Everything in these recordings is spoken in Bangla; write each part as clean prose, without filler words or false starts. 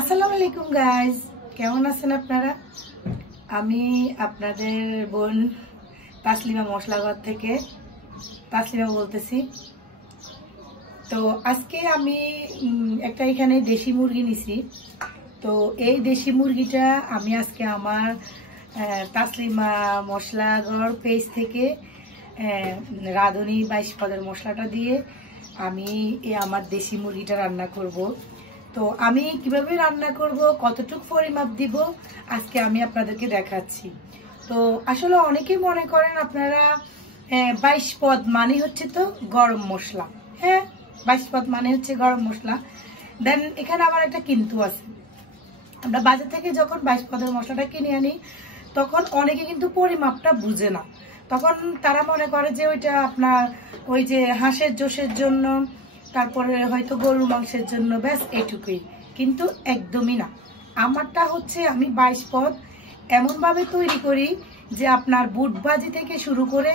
আসসালামু আলাইকুম গাইস, কেমন আছেন আপনারা? আমি আপনাদের বোন তাসলিমা মশলাঘর থেকে তাসলিমা বলতেছি। তো আজকে আমি একটা এখানে দেশি মুরগি নিছি। তো এই দেশি মুরগিটা আমি আজকে আমার তাসলিমা মশলাঘর পেজ থেকে রাঁধুনি 22 পদের মশলাটা দিয়ে আমি আমার দেশি মুরগিটা রান্না করব। তো আমি কিভাবে রান্না করব, কতটুকু পরিমাপ দিব, আজকে আমি আপনাদেরকে দেখাচ্ছি। তো আসলে অনেকেই মনে করেন আপনারা 22 পদ মানে হচ্ছে তো গরম মশলা। হ্যাঁ, 22 পদ মানে হচ্ছে গরম মশলা। দেন এখানে আবার একটা কিন্তু আছে। আমরা বাজার থেকে যখন 22 পদের মশলাটা কিনে আনি তখন অনেকে কিন্তু পরিমাপটা বুঝে না। তখন তারা মনে করে যে ওইটা আপনার ওই যে হাঁসের জোশের জন্য, তারপরে হয়তো গরুর মাংসের জন্য, ব্যাস এটুকুই। কিন্তু একদমই না। আমারটা হচ্ছে আমি 22 পদ এমনভাবে তৈরি করি যে আপনার বুট ভাজি থেকে শুরু করে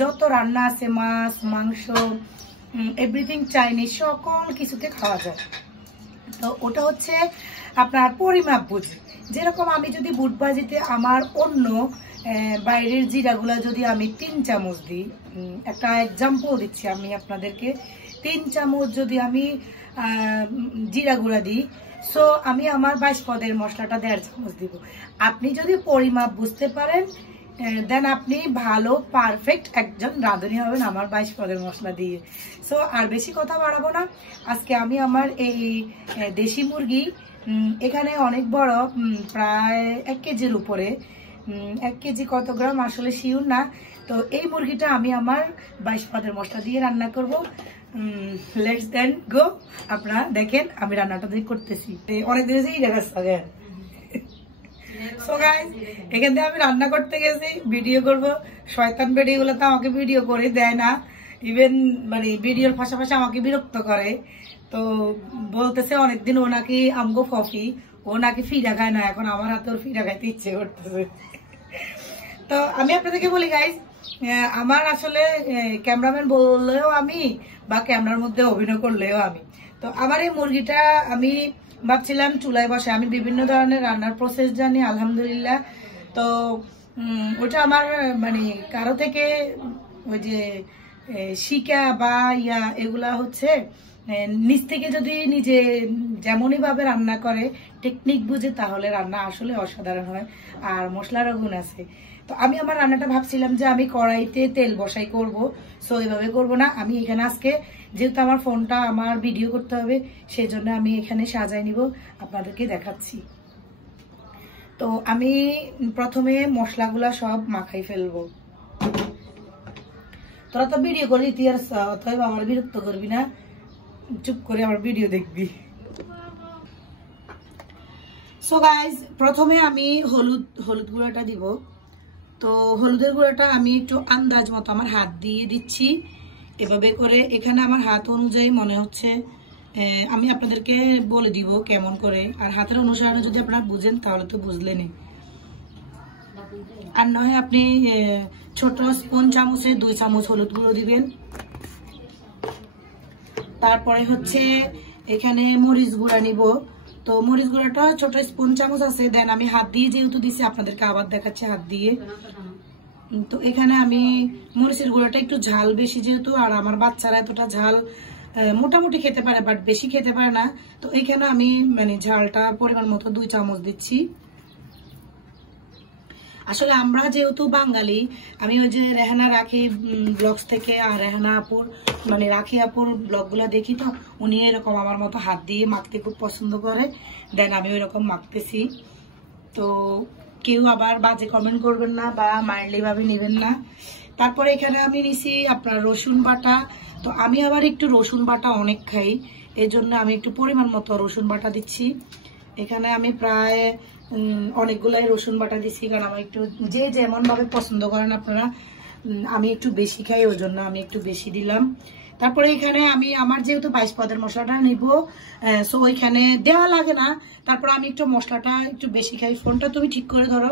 যত রান্না আছে, মাছ মাংস এভরিথিং চাইনিজ সকল কিছুতে খাওয়া যায়। তো ওটা হচ্ছে আপনার পরিমাপ বুঝে। যেরকম আমি যদি বুট ভাজিতে আমার অন্য বাইরের জিরাগুলা যদি আমি 3 চামচ দিই, একটা এক্সাম্পল দিচ্ছি আমি আপনাদেরকে, 3 চামচ যদি আমি জিরা গুঁড়া দিই, সো আমি আমার 22 পদের মশলাটা 1.5 চামচ দিব। আপনি যদি পরিমাপ বুঝতে পারেন দেন আপনি ভালো পারফেক্ট একজন রাঁধুনি হবেন আমার 22 পদের মশলা দিয়ে। সো আর বেশি কথা বাড়াবো না। আজকে আমি আমার এই দেশি মুরগি, এখানে অনেক বড়, প্রায় 1 কেজির উপরে। 1 কেজি কত গ্রাম আসলে শিওর না। তো এই মুরগিটা আমি আমার 22 পদের মশলা দিয়ে রান্না করব। লেটস দেন গো। আপনারা দেখেন আমি রান্নাটা দিয়ে করতেছি। অনেক দিন আগে সো গাইস, এখান থেকে আমি রান্না করতে গেছি, ভিডিও করব। শয়তান ভিডিও গুলো তো আমাকে ভিডিও করে দেয় না, ইভেন মানে ভিডিওর পাশাপাশি আমাকে বিরক্ত করে। তো বলতেছে অনেকদিন ও নাকি আমগো কফি, ও নাকি ফিরা খায় না, এখন আমার হাতে ওর ফিরা খাইতে ইচ্ছে করতেছে। তো আমি আপনাদেরকে বলি গাইস, আমার আসলে ক্যামেরাম্যান বললেও আমি, বা ক্যামেরার মধ্যে অভিনয় করলেও আমি। তো আমার এই মুরগিটা আমি ভাবছিলাম চুলায় বসে। আমি বিভিন্ন ধরনের রান্নার প্রসেস জানি আলহামদুলিল্লাহ। তো ওটা আমার মানে কারো থেকে ওই যে শিকা বা এগুলা হচ্ছে নিজ থেকে যদি নিজে যেমনই ভাবে রান্না করে, টেকনিক বুঝে, তাহলে রান্না আসলে অসাধারণ হয়। আর মশলারও গুণ আছে। তো আমি আমার রান্নাটা ভাবছিলাম যে আমি কড়াইতে তেল বসাই করব। সো এইভাবে করবো না। আমি এখানে আজকে যেহেতু আমার ফোনটা আমার ভিডিও করতে হবে, সেই জন্য আমি এখানে সাজাই নিব, আপনাদেরকে দেখাচ্ছি। তো আমি প্রথমে মশলাগুলা সব মাখাই ফেলবো। তোরা তো ভিডিও করে দিতি, আর অতএব আমার বিরক্ত করবি না, চুপ করে আমার ভিডিও দেখবি। সো গাইজ, প্রথমে আমি হলুদ গুঁড়াটা দিব। তো হলুদের গুঁড়াটা আমি একটু আন্দাজ মতো আমার হাত দিয়ে দিচ্ছি, এভাবে করে। এখানে আমার হাত অনুযায়ী মনে হচ্ছে, আমি আপনাদেরকে বলে দিব কেমন করে। আর হাতের অনুসারে যদি আপনারা বুঝেন তাহলে তো বুঝলেনই, আর নয় আপনি ছোট স্পুন চামচে 2 চামচ হলুদ গুঁড়ো দিবেন। তারপরে হচ্ছে এখানে মরিচ গুঁড়া নিব। তো মরিচ গুঁড়াটা ছোট স্পুন চামচ আছে। দেন আমি হাত দিয়ে যেহেতু দিছি, আপনাদেরকে আবার দেখাচ্ছি হাত দিয়ে। তো এখানে আমি মরিচের গুঁড়াটা একটু ঝাল বেশি যেহেতু, আর আমার বাচ্চারা এতটা ঝাল মোটামুটি খেতে পারে, বাট বেশি খেতে পারে না। তো এইখানে আমি মানে ঝালটা পরিমাণ মতো 2 চামচ দিচ্ছি। আসলে আমরা যেহেতু বাঙালি, আমি ওই যে রেহানা রাখি ব্লগস থেকে, আর রেহানা আপুর মানে রাখি আপুর ব্লগগুলো দেখি, তো উনি এরকম আমার মতো হাত দিয়ে মাখতে খুব পছন্দ করে। দেন আমি ওই রকম মাখতেছি। তো কেউ আবার বাজে কমেন্ট করবেন না বা মাইন্ডলি ভাবে নেবেন না। তারপরে এখানে আমি নিছি আপনার রসুন বাটা। তো আমি আবার একটু রসুন বাটা অনেক খাই, এই জন্য আমি একটু পরিমাণ মতো রসুন বাটা দিচ্ছি। এখানে আমি প্রায় অনেকগুলাই রসুন বাটা দিচ্ছি, কারণ আমার একটু যে যেমন ভাবে পছন্দ করেন আপনারা, আমি একটু বেশি খাই, ওই জন্য আমি একটু বেশি দিলাম। তারপরে এখানে আমি আমার যেহেতু 22 পদের মশলাটা নিব, সো ওইখানে দেওয়া লাগে না। তারপর আমি একটু মশলাটা একটু বেশি খাই। ফোনটা তুমি ঠিক করে ধরো।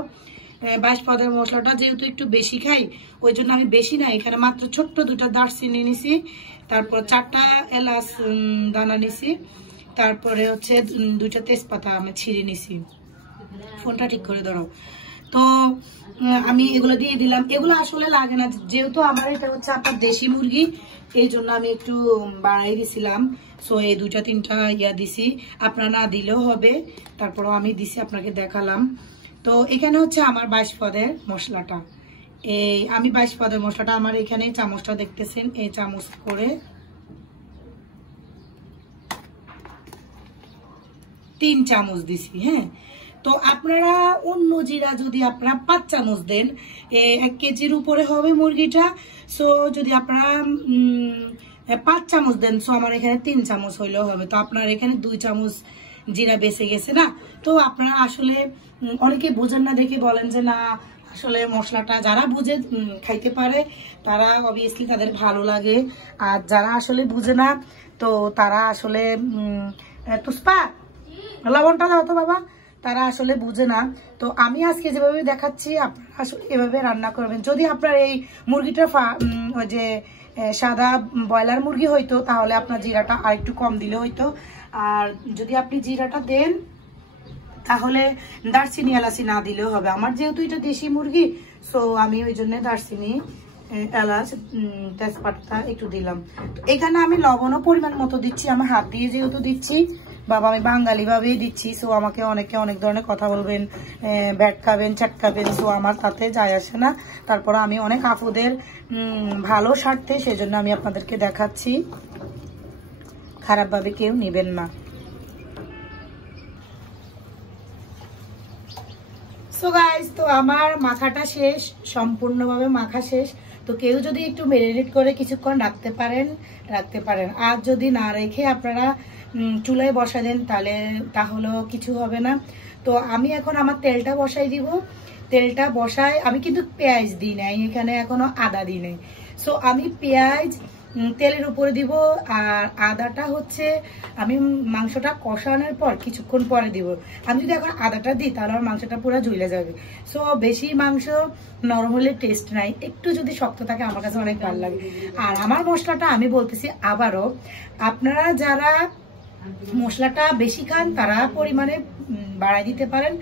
22 পদের মশলাটা যেহেতু একটু বেশি খাই, ওই জন্য আমি বেশি না, এখানে মাত্র ছোট্ট 2টা দারচিনি নিছি, তারপর 4টা এলাচ দানা নিছি, তারপরে হচ্ছে 2টা তেজপাতা আমি ছিঁড়ে নিছি। ফোনটা ঠিক করে ধরো। তো আমি এগুলো দিয়ে দিলাম। এগুলো আসলে লাগে না, যেহেতু আমার এটা হচ্ছে আপনার দেশি মুরগি, এই জন্য আমি একটু বাড়াই দিছিলাম। সো এই 2-3টা ইয়া দিছি, আপনারা না দিলেও হবে, তারপরও আমি দিছি, আপনাকে দেখালাম। তো এখানে হচ্ছে আমার 22 পদের মশলাটা। এই আমি 22 পদের মশলাটা আমার এখানে চামচটা দেখতেছেন, এই চামচ করে 3 চামচ দিছি। হ্যাঁ, তো আপনারা অন্য জিরা যদি আপনারা 5 চামচ দেন, 1 কেজির উপরে হবে মুরগিটা। সো যদি আপনারা 5 চামচ দেন, সো আমার এখানে 3 চামচ হইলেও হবে। তো আপনার এখানে 2 চামচ জিরা বেঁচে গেছে না। তো আপনারা আসলে অনেকে বোঝেন না দেখে বলেন যে না, আসলে মশলাটা যারা বুঝে খাইতে পারে তারা অবভিয়াসলি তাদের ভালো লাগে, আর যারা আসলে বুঝে না তো তারা আসলে তুষ্পা লবণটা দাও তো বাবা, তারা আসলে বুঝে না। তো আমি আজকে যেভাবে দেখাচ্ছি আপনারা আসলে এভাবে রান্না করবেন। যদি আপনার এই মুরগিটা ওই যে সাদা ব্রয়লার মুরগি হইতো, তাহলে আপনার জিরাটা আর একটু কম দিলে হইতো। আর যদি আপনি জিরাটা দেন তাহলে দারচিনি এলাচি না দিলেও হবে। আমার যেহেতু এটা দেশি মুরগি, সো আমি ওই জন্য দারচিনি এলাচ তেজপাতা একটু দিলাম। তো এখানে আমি লবণও পরিমাণ মতো দিচ্ছি, আমার হাত দিয়ে যেহেতু দিচ্ছি, বাবা আমি বাঙালি ভাবেই দিচ্ছি। সো আমাকে অনেকে অনেক ধরনের কথা বলবেন, ব্যাট খাবেন চাটকাবেন, সো আমার তাতে যায় আসে না। তারপর আমি অনেক আপুদের ভালো স্বার্থে সেজন্য আমি আপনাদেরকে দেখাচ্ছি, খারাপ ভাবে কেউ নেবেন না। সো গাইস, তো আমার মাখাটা শেষ, সম্পূর্ণভাবে মাখা শেষ। তো কেউ যদি একটু মেরিনেট করে কিছুক্ষণ রাখতে পারেন। আর যদি না রেখে আপনারা চুলায় বসা দেন তাহলেও কিছু হবে না। তো আমি এখন আমার তেলটা বসাই দিব। তেলটা বসাই, আমি কিন্তু পেঁয়াজ দিই নাই এখানে, এখনো আদা দিই নাই। সো আমি পেঁয়াজ তেলের উপরে দিব, আর আদাটা হচ্ছে আমি মাংসটা কষানোর পর কিছুক্ষণ পরে দিব। আমি যদি এখন আদাটা দিই তাহলে আমার মাংসটা পুরো ঝুলে যাবে। সো বেশি মাংস নরম হলে টেস্ট নাই, একটু যদি শক্ত থাকে আমার কাছে অনেক ভালো লাগে। আর আমার মশলাটা আমি বলতেছি আবারও, আপনারা যারা মশলাটা বেশি খান তারা পরিমাণে বাড়াই দিতে পারেন,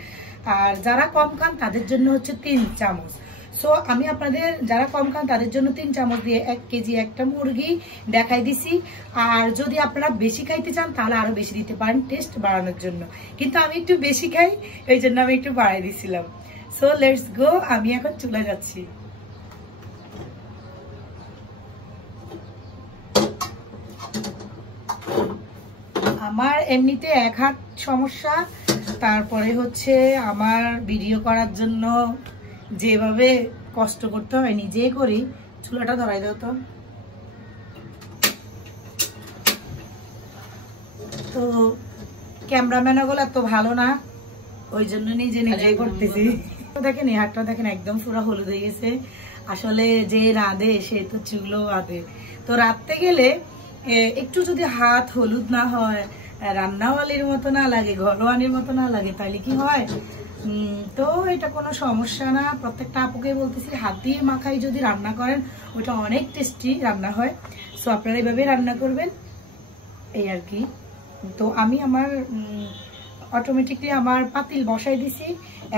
আর যারা কম খান তাদের জন্য হচ্ছে 3 চামচ। সো আমি আপনাদের যারা কম খান তাদের জন্য 3 চামচ দিয়ে 1 কেজি একটা মুরগি দেখাই দিছি। আর যদি আপনারা বেশি খাইতে চান তাহলে আরো বেশি দিতে পারেন টেস্ট বাড়ানোর জন্য, কিন্তু আমি একটু বেশি খাই এই জন্য আমি একটু বাড়াই দিছিলাম। সো লেটস গো, আমি এখন চলে যাচ্ছি। আমার এমনিতে 1 হাত সমস্যা, তারপরে হচ্ছে আমার ভিডিও করার জন্য যেভাবে কষ্ট করতে হয় নিজেই করি। চুলাটা ধরাই দাও তো। তো ক্যামেরাম্যান গুলো এত ভালো না, ওই জন্য নিজেই করতেছি। দেখেন এই হাতটা দেখেন একদম পুরো হলুদ হয়ে গেছে। আসলে যে রাঁধে সে তো চুলো বাঁধে। তো রাঁধতে গেলে একটু যদি হাত হলুদ না হয়, রান্নাওয়ালির মতো না লাগে, ঘরোয়ানির মতো না লাগে, তাহলে কি হয়? তো এটা কোনো সমস্যা না। প্রত্যেকটা আপুকে বলতেছি হাত দিয়ে মাখাই যদি রান্না করেন ওইটা অনেক টেস্টি রান্না হয়। সো আপনারা এইভাবে রান্না করবেন, এই আর কি। তো আমি আমার অটোমেটিকলি আমার পাতিল বসাই দিছি।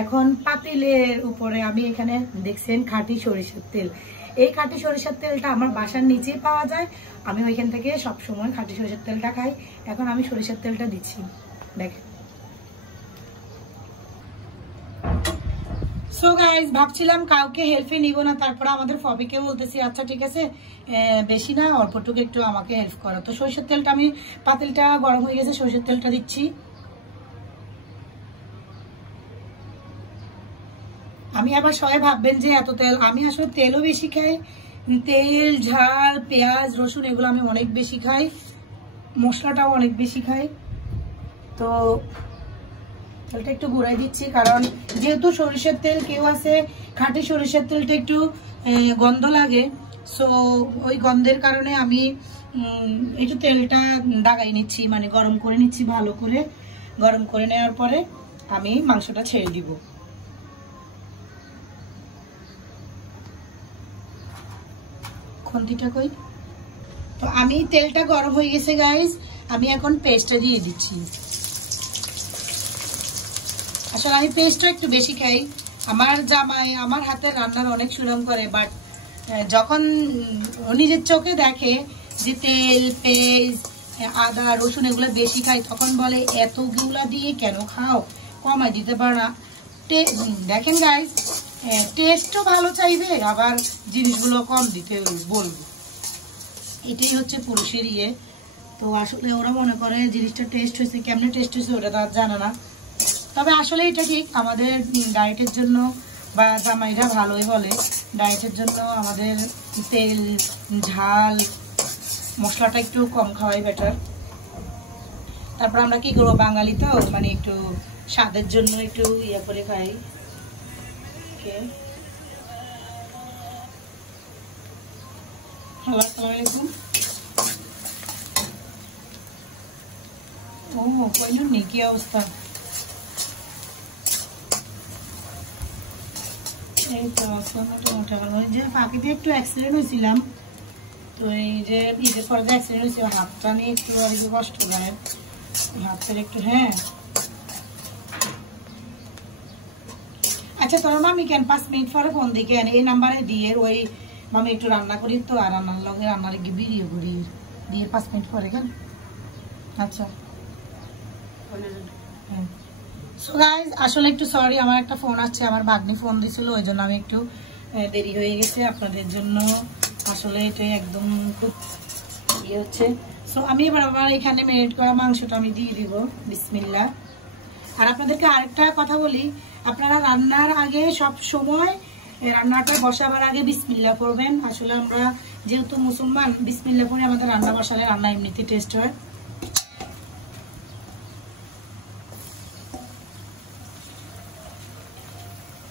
এখন পাতিলের উপরে আমি এখানে দেখছেন খাঁটি সরিষার তেল। এই খাঁটি সরিষার তেলটা আমার বাসার নিচে পাওয়া যায়, আমি ওইখান থেকে সবসময় খাঁটি সরিষার তেলটা খাই। এখন আমি সরিষার তেলটা দিচ্ছি, দেখেন। সো গাইস, ভাবছিলাম কাউকে হেল্পে নিব না, তারপর আমাদের ফবিকে বলতেছি আচ্ছা ঠিক আছে বেশি না অল্পটুকু একটু আমাকে হেল্প করো। তো সরিষার তেলটা আমি, পাতিলটা গরম হয়ে গেছে, সরিষার তেলটা দিচ্ছি। আমি আবার সবাই ভাববেন যে এত তেল, আমি আসলে তেলও বেশি খাই, তেল ঝাল পেঁয়াজ রসুন এগুলো আমি অনেক বেশি খাই, মশলাটাও অনেক বেশি খাই। তো তেলটা একটু ঘুরাই দিচ্ছি, কারণ যেহেতু সরিষার তেল, কেউ আছে খাঁটি সরিষার তেলটা একটু গন্ধ লাগে। সো ওই গন্ধের কারণে আমি একটু তেলটা দাগাই নিচ্ছি, মানে গরম করে নিচ্ছি ভালো করে। গরম করে নেওয়ার পরে আমি মাংসটা ছেড়ে দিব। খুন্তিটা কই? তো আমি তেলটা গরম হয়ে গেছে গাইস, আমি এখন পেস্টটা দিয়ে দিচ্ছি। আসলে আমি পেস্টটা একটু বেশি খাই। আমার জামাই আমার হাতের রান্নার অনেক সুনাম করে, বাট যখন নিজের চোখে দেখে যে তেল, পেঁয়াজ, আদা, রসুন এগুলো বেশি খাই, তখন বলে এতগুলা দিয়ে কেন খাও, কমাই দিতে পারো না। দেখেন গাইস, টেস্টও ভালো চাইবে, আবার জিনিসগুলো কম দিতে বলবে। এটাই হচ্ছে পুরুষের ইয়ে। তো আসলে ওরা মনে করে জিনিসটা টেস্ট হয়েছে, কেমনে টেস্ট হয়েছে ওটা তার জানে না। তবে আসলে এটা ঠিক, আমাদের ডায়েটের জন্য বা জামাইরা ভালোই বলে ডায়েটের জন্য আমাদের তেল, ঝাল, মশলাটা একটু কম খাওয়াই বেটার। তারপর আমরা কি করবো, বাঙালি তো মানে একটু স্বাদের জন্য একটু ইয়ে করে খাই। আসসালামু আলাইকুম। ও কইলেন নি কি অবস্থা? এই তো যে ফাঁকিতে একটু অ্যাক্সিডেন্ট হয়েছিলাম, তো এই যে ঈদের পরে অ্যাক্সিডেন্ট হয়েছিল, হাতটা নিয়ে একটু আর একটু কষ্ট করে হাতের একটু। হ্যাঁ আচ্ছা, তোর মামি কেন 5 মিনিট পরে ফোন দিকে এই নাম্বারে দিয়ে, ওই মামি একটু রান্না করি তো, আর রান্নার লগে রান্নার গিয়ে ভিডিও করি দিয়ে 5 মিনিট পরে কেন। আচ্ছা সো গাইজ, আসলে একটু সরি, আমার একটা ফোন আসছে, আমার ভাগ্নি ফোন দিছিল, ওই জন্য আমি একটু দেরি হয়ে গেছে আপনাদের জন্য। আসলে এটাই একদম খুব ইয়ে হচ্ছে। সো আমি এবার আবার এখানে মেরিনেট করা মাংসটা আমি দিয়ে দিব, বিসমিল্লাহ। আর আপনাদেরকে আরেকটা কথা বলি, আপনারা রান্নার আগে সব সময় রান্নাটা বসাবার আগে বিসমিল্লাহ পড়বেন। আসলে আমরা যেহেতু মুসলমান, বিসমিল্লাহ পড়ে আমাদের রান্না বসালে রান্না এমনিতে টেস্ট হয়।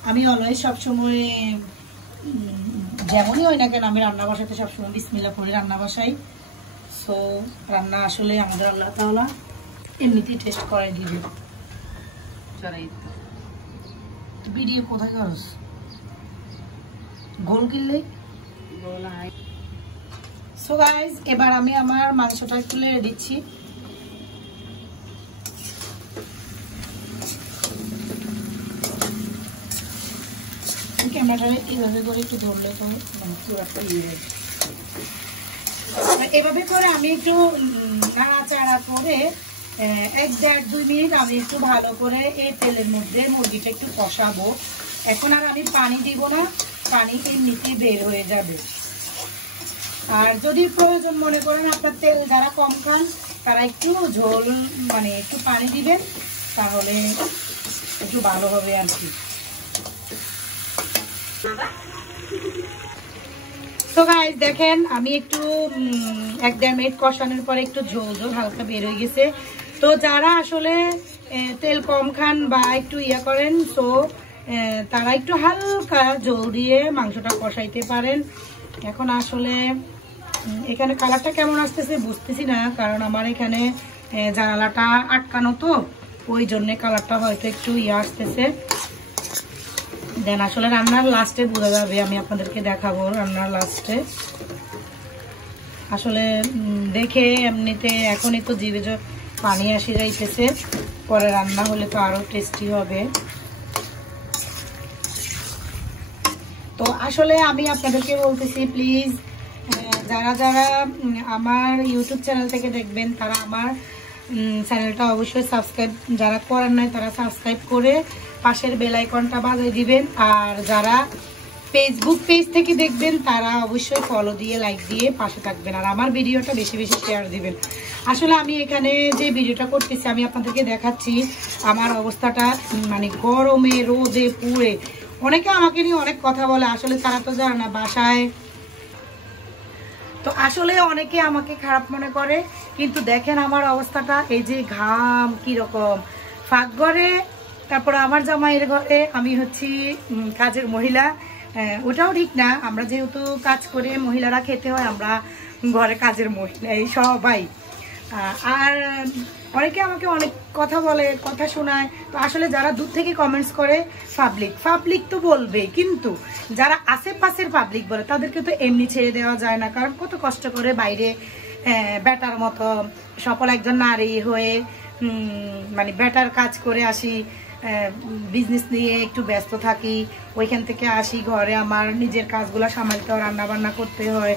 আমি অলওয়েজ সবসময় যেমনই হয় না কেন, আমি রান্না বসাতে সবসময় বিসমিল্লাহ পড়ে রান্না বসাই। সো রান্না আসলে আমাদের আল্লাহ তাআলা এমনিতেই টেস্ট করে দিবে। ভিডিও কোথায় করছ? গোল কিনলে সো গাইজ, এবার আমি আমার মাংসটা তুলে দিচ্ছি। ক্যামেরাটা এইভাবে করে একটু ধরলে তো পুরোটা ইয়ে, এভাবে করে আমি একটু নাড়াচাড়া করে 1-1.5-2 মিনিট আমি একটু ভালো করে এই তেলের মধ্যে মুরগিটা একটু কষাবো। এখন আর আমি পানি দিব না, পানি এমনিতেই বের হয়ে যাবে। আর যদি প্রয়োজন মনে করেন আপনার তেল যারা কম খান, তারা একটু ঝোল মানে একটু পানি দিবেন, তাহলে একটু ভালো হবে আর কি। তো গাইস দেখেন, আমি একটু 1-1.5 মিনিট কষানোর পরে একটু ঝোল ঝোল হালকা বের হয়ে গেছে। তো যারা আসলে তেল কম খান বা একটু ইয়া করেন, তো তারা একটু হালকা ঝোল দিয়ে মাংসটা কষাইতে পারেন। এখন আসলে এখানে কালারটা কেমন আসতেছে বুঝতেছি না, কারণ আমার এখানে জানালাটা আটকানো, তো ওই জন্যে কালারটা হয়তো একটু ইয়ে আসতেছে। দেন আসলে রান্নার লাস্টে বোঝা যাবে, আমি আপনাদেরকে দেখাবো রান্নার লাস্টে। আসলে দেখে এমনিতে এখনই তো জিভে পানি আসে যাইতেছে, পরে রান্না হলে তো আরো টেস্টি হবে। তো আসলে আমি আপনাদেরকে বলতেছি, প্লিজ যারা যারা আমার ইউটিউব চ্যানেল থেকে দেখবেন, তারা আমার চ্যানেলটা অবশ্যই সাবস্ক্রাইব, যারা করেন নাই তারা সাবস্ক্রাইব করে পাশের বেল আইকনটা বাজিয়ে দিবেন। আর যারা ফেসবুক পেজ থেকে দেখবেন, তারা অবশ্যই ফলো দিয়ে লাইক দিয়ে পাশে থাকবেন, আর আমার ভিডিওটা বেশি বেশি শেয়ার দিবেন। আসলে আমি এখানে যে ভিডিওটা করতেছি, আমি আপনাদেরকে দেখাচ্ছি আমার অবস্থাটা, মানে গরমে রোদে পুড়ে। অনেকে আমাকে নিয়ে অনেক কথা বলে, আসলে তারা তো জানে না বাসায়, তো আসলে অনেকে আমাকে খারাপ মনে করে, কিন্তু দেখেন আমার অবস্থাটা, এই যে ঘাম কিরকম ফাঁক ঘরে, তারপর আমার জামাইয়ের ঘরে আমি হচ্ছি কাজের মহিলা। ওটাও ঠিক না, আমরা যেহেতু কাজ করে মহিলারা খেতে হয়, আমরা ঘরে কাজের মহিলা এই সবাই। আর অনেকে আমাকে অনেক কথা বলে, কথা শোনায়। তো আসলে যারা দূর থেকে কমেন্টস করে, পাবলিক তো বলবে, কিন্তু যারা আশেপাশের পাবলিক বলে তাদেরকে তো এমনি ছেড়ে দেওয়া যায় না, কারণ কত কষ্ট করে বাইরে বেটার মতো সফল একজন নারী হয়ে মানে বেটার কাজ করে আসি, বিজনেস নিয়ে একটু ব্যস্ত থাকি, ওইখান থেকে আসি ঘরে আমার নিজের কাজগুলো সামালতে হয়, রান্না বান্না করতে হয়,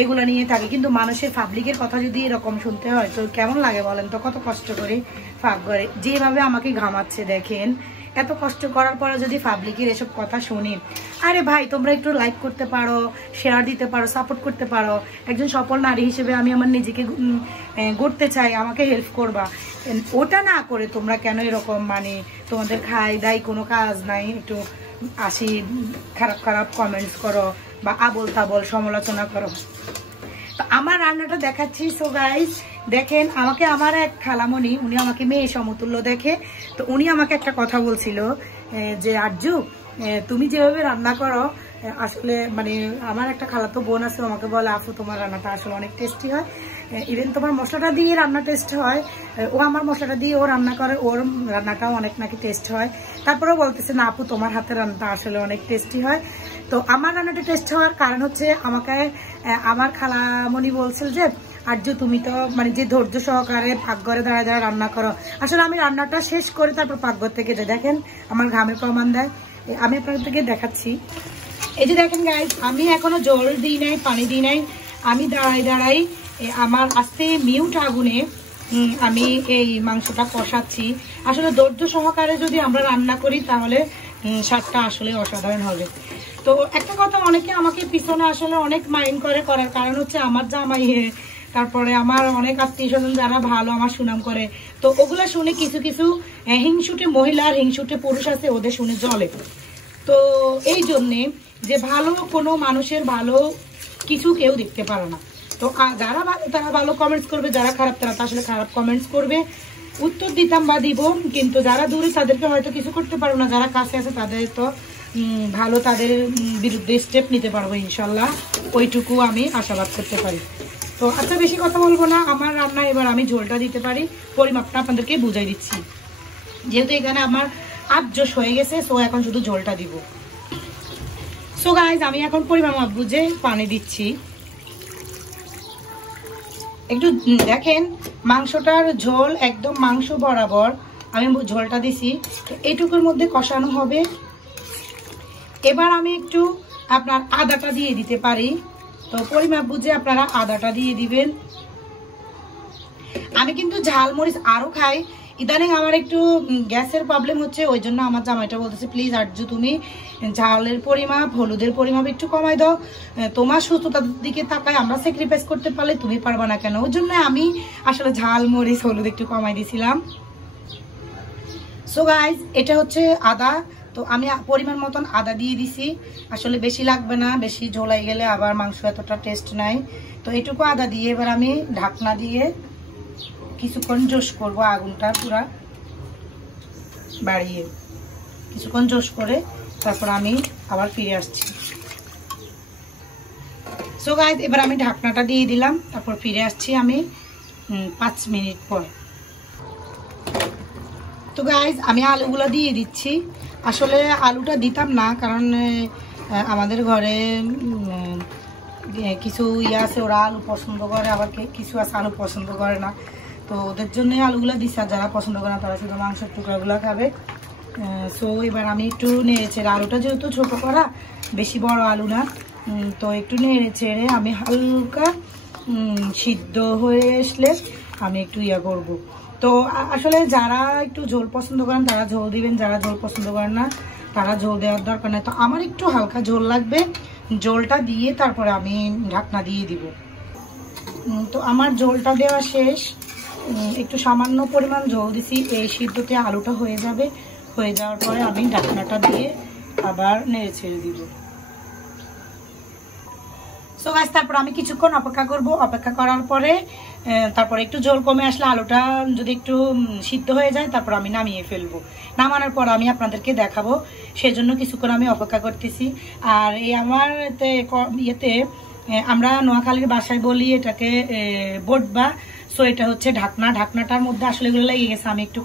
এগুলো নিয়ে থাকি। কিন্তু মানুষের পাবলিকের কথা যদি এরকম শুনতে হয় তো কেমন লাগে বলেন তো? কত কষ্ট করে ফাঁক করে যেভাবে আমাকে ঘামাচ্ছে দেখেন, এত কষ্ট করার পরে যদি পাবলিকের এসব কথা শুনি, আরে ভাই তোমরা একটু লাইক করতে পারো, শেয়ার দিতে পারো, সাপোর্ট করতে পারো। একজন সফল নারী হিসেবে আমি আমার নিজেকে গড়তে চাই, আমাকে হেল্প করবা। ওটা না করে তোমরা কেন এরকম মানে তোমাদের খাই দাই কোনো কাজ নাই, একটু আসি খারাপ খারাপ কমেন্টস করো বা আবল তাবল সমালোচনা করো। তো আমার রান্নাটা দেখাচ্ছি। সো গাইস দেখেন, আমাকে আমার এক খালামণি, উনি আমাকে মেয়ে সমতুল্য দেখে। তো উনি আমাকে একটা কথা বলছিল যে আরজু তুমি যেভাবে রান্না করো আসলে মানে আমার একটা খালাতো বোন আছে, আমাকে বলে আপু তোমার রান্নাটা আসলে অনেক টেস্টি হয়, ইভেন তোমার মশলাটা দিয়ে রান্না টেস্ট হয়। ও আমার মশলাটা দিয়ে ও রান্না করে, ওর রান্নাটাও অনেক নাকি টেস্ট হয়। তারপরেও বলতেছে না আপু তোমার হাতের রান্নাটা আসলে অনেক টেস্টি হয়। তো আমার রান্নাটা টেস্ট হওয়ার কারণ হচ্ছে আমাকে আমার খালামণি বলছিল যে আরজু তুমি তো মানে যে ধৈর্য সহকারে পাকঘরে দাঁড়ায় দাঁড়ায় রান্না করো। আসলে আমি রান্নাটা শেষ করে তারপর পাকঘর থেকে যাই। দেখেন আমার ঘামের প্রমাণ দেয়। আমি আপনাদেরকে দেখাচ্ছি। এই যে দেখেন গাইস, আমি এখনো জল দিই নাই, পানি দিই নাই, আমি দাঁড়াই দাঁড়াই আমার আস্তে মিউট আগুনে আমি এই মাংসটা কষাচ্ছি। আসলে ধৈর্য সহকারে যদি আমরা রান্না করি তাহলে স্বাদটা আসলে অসাধারণ হবে। তো একটা কথা, অনেকে আমাকে পিছনে আসলে অনেক মাইন্ড করার কারণ হচ্ছে আমার জামাই, তারপরে আমার অনেক আত্মীয় স্বজন যারা ভালো আমার সুনাম করে, তো ওগুলা শুনে কিছু কিছু হিংসুটে মহিলা আর হিংসুটে পুরুষ আছে, ওদের শুনে জ্বলে। তো এই জন্যে যে ভালো কোনো মানুষের ভালো কিছু কেউ দেখতে পারে না। তো যারা ভালো তারা ভালো কমেন্টস করবে, যারা খারাপ তারা তো আসলে খারাপ কমেন্টস করবে। উত্তর দিতাম বা দিব, কিন্তু যারা দূরে তাদেরকে হয়তো কিছু করতে পারবো না, যারা কাছে আছে তাদের তো ভালো, তাদের বিরুদ্ধে স্টেপ নিতে পারবো ইনশাল্লাহ, ওইটুকু আমি আশাবাদ করতে পারি। তো আচ্ছা বেশি কথা বলবো না, আমার রান্না এবার আমি ঝোলটা দিতে পারি, পরিমাপটা আপনাদেরকে বুঝাই দিচ্ছি। যেহেতু এখানে আমার আটজোশ হয়ে গেছে, সো এখন শুধু ঝোলটা দিব। সো গাইজ আমি এখন পরিমাপ বুঝে পানি দিচ্ছি। একটু দেখেন মাংসটার ঝোল একদম মাংস বরাবর আমি ঝোলটা দিছি। তো এইটুকুর মধ্যে কষানো হবে। এবার আমি একটু আপনার আদাটা দিয়ে দিতে পারি, তো পরিমাপ বুঝে আপনারা আদাটা দিয়ে দিবেন। আমি কিন্তু ঝাল মরিচ আরো খাই, ইদানিং আমার একটু গ্যাসের প্রবলেম হচ্ছে, ওই জন্য আমার জামাইটা বলতেছে প্লিজ আরজু তুমি ঝালের পরিমাপ হলুদের পরিমাপ একটু কমাই দাও, তোমার সুস্থতার দিকে তাকায় আমরা স্যাক্রিফাইস করতে পারলে তুমি পারবা না কেন? ওই জন্য আমি আসলে ঝাল মরিচ হলুদ একটু কমাই দিয়েছিলাম। সো গাইজ এটা হচ্ছে আদা, তো আমি পরিমাণ মতন আদা দিয়ে দিছি। আসলে বেশি লাগবে না, বেশি ঝোলাই গেলে আবার মাংস এতটা টেস্ট নাই। তো এটুকু আদা দিয়ে এবার আমি ঢাকনা দিয়ে কিছুক্ষণ জোশ করবো, আগুনটা পুরা বাড়িয়ে কিছুক্ষণ জোশ করে তারপর আমি আবার ফিরে আসছি। সো গাইজ এবার আমি ঢাকনাটা দিয়ে দিলাম, তারপর ফিরে আসছি আমি 5 মিনিট পর। তো গাইজ আমি আলুগুলো দিয়ে দিচ্ছি। আসলে আলুটা দিতাম না, কারণ আমাদের ঘরে কিছু ইয়ে আছে, ওরা আলু পছন্দ করে, আবার কিছু আছে আলু পছন্দ করে না। তো ওদের জন্য আলুগুলো দিচ্ছে, আর যারা পছন্দ করে না তারা শুধু মাংসের টুকরাগুলো খাবে। সো এবার আমি একটু নেড়ে ছেড়ে, আলুটা যেহেতু ছোট করা, বেশি বড় আলু না, তো একটু নেড়ে ছেড়ে আমি হালকা সিদ্ধ হয়ে আসলে আমি একটু ইয়া করব। তো আসলে যারা একটু ঝোল পছন্দ করেন তারা ঝোল দিবেন, যারা ঝোল পছন্দ করেন না তারা ঝোল দেওয়ার দরকার নেই। তো আমার একটু হালকা ঝোল লাগবে, ঝোলটা দিয়ে তারপরে আমি ঢাকনা দিয়ে দিব। তো আমার ঝোলটা দেওয়া শেষ, একটু সামান্য পরিমাণ ঝোল দিছি, এই সিদ্ধতে আলুটা হয়ে যাবে। হয়ে যাওয়ার পরে আমি ঢাকনাটা দিয়ে আবার নেড়ে ছেড়ে দিব। সো গাইস তারপর আমি কিছুক্ষণ অপেক্ষা করব। অপেক্ষা করার পরে তারপর একটু ঝোল কমে আসলে, আলুটা যদি একটু সিদ্ধ হয়ে যায় তারপর আমি নামিয়ে ফেলবো। নামানোর পর আমি আপনাদেরকে দেখাবো, সেজন্য কিছুক্ষণ আমি অপেক্ষা করতেছি। আর এই আমার ইয়েতে আমরা নোয়াখালীর বাসায় বলি এটাকে বটবা। সো এটা হচ্ছে ঢাকনা, ঢাকনাটার মধ্যে আসলে এগুলো লেগে গেছে। আমি একটু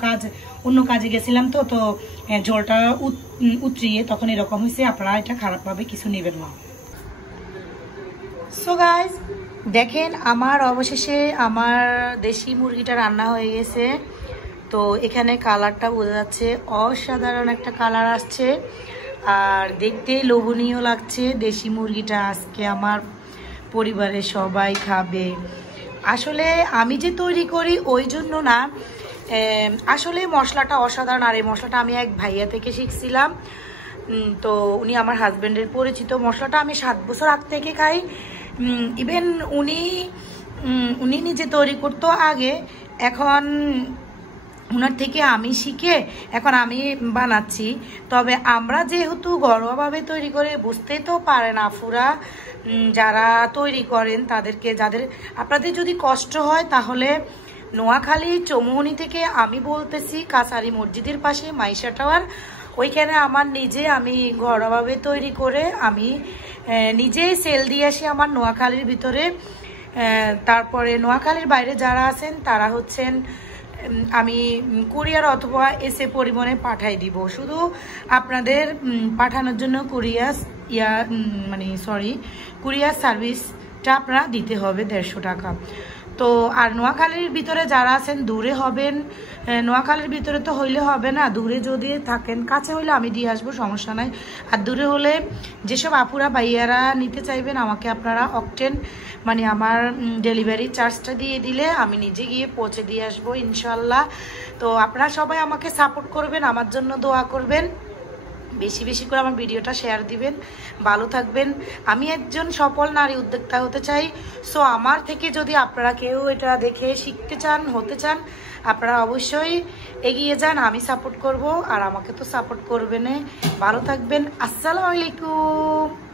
অন্য কাজে গেছিলাম, তো ঝোলটা উতরিয়ে তখন এরকম হয়েছে। আপনারা এটা খারাপভাবে কিছু নেবেন না। সো গাইজ দেখেন আমার অবশেষে আমার দেশি মুরগিটা রান্না হয়ে গেছে। তো এখানে কালারটা বোঝা যাচ্ছে, অসাধারণ একটা কালার আসছে আর দেখতে লোভনীয় লাগছে। দেশি মুরগিটা আজকে আমার পরিবারের সবাই খাবে। আসলে আমি যে তৈরি করি ওই জন্য না, আসলে মশলাটা অসাধারণ। আর এই মশলাটা আমি এক ভাইয়া থেকে শিখছিলাম। তো উনি আমার হাজব্যান্ডের পরিচিত। মশলাটা আমি 7 বছর আগ থেকে খাই। ইভেন উনি নিজে তৈরি করতো আগে, এখন ওনার থেকে আমি শিখে এখন আমি বানাচ্ছি। তবে আমরা যেহেতু ঘরোয়াভাবে তৈরি করে বুঝতেই তো পারেন আফুরা যারা তৈরি করেন তাদেরকে, যাদের আপনাদের যদি কষ্ট হয় তাহলে নোয়াখালী চৌমুহনী থেকে আমি বলতেছি, কাছারি মসজিদের পাশে মাইশা টাওয়ার, ওইখানে আমার আমি ঘরোয়াভাবে তৈরি করে আমি নিজেই সেল দিয়ে আসি আমার নোয়াখালীর ভিতরে। তারপরে নোয়াখালীর বাইরে যারা আছেন তারা হচ্ছেন আমি কুরিয়ার অথবা এসে পরিবহনে পাঠাই দিব। শুধু আপনাদের পাঠানোর জন্য কুরিয়ার সার্ভিসটা আপনারা দিতে হবে 150 টাকা। তো আর নোয়াখালীর ভিতরে যারা আছেন দূরে হবেন, নোয়াখালীর ভিতরে তো হইলে হবে না, দূরে যদি থাকেন, কাছে হইলে আমি দিয়ে আসবো, সমস্যা নাই। আর দূরে হলে যেসব আপুরা ভাইয়ারা নিতে চাইবেন আমাকে আপনারা অকটেন আমার ডেলিভারি চার্জটা দিয়ে দিলে আমি নিজে গিয়ে পৌঁছে দিয়ে আসবো ইনশাল্লাহ। তো আপনারা সবাই আমাকে সাপোর্ট করবেন, আমার জন্য দোয়া করবেন, বেশি বেশি করে আমার ভিডিওটা শেয়ার দিবেন। ভালো থাকবেন। আমি একজন সফল নারী উদ্যোক্তা হতে চাই। সো আমার থেকে যদি আপনারা কেউ এটা দেখে শিখতে চান, হতে চান, আপনারা অবশ্যই এগিয়ে যান, আমি সাপোর্ট করব। আর আমাকে তো সাপোর্ট করবেন। ভালো থাকবেন। আসসালামু আলাইকুম।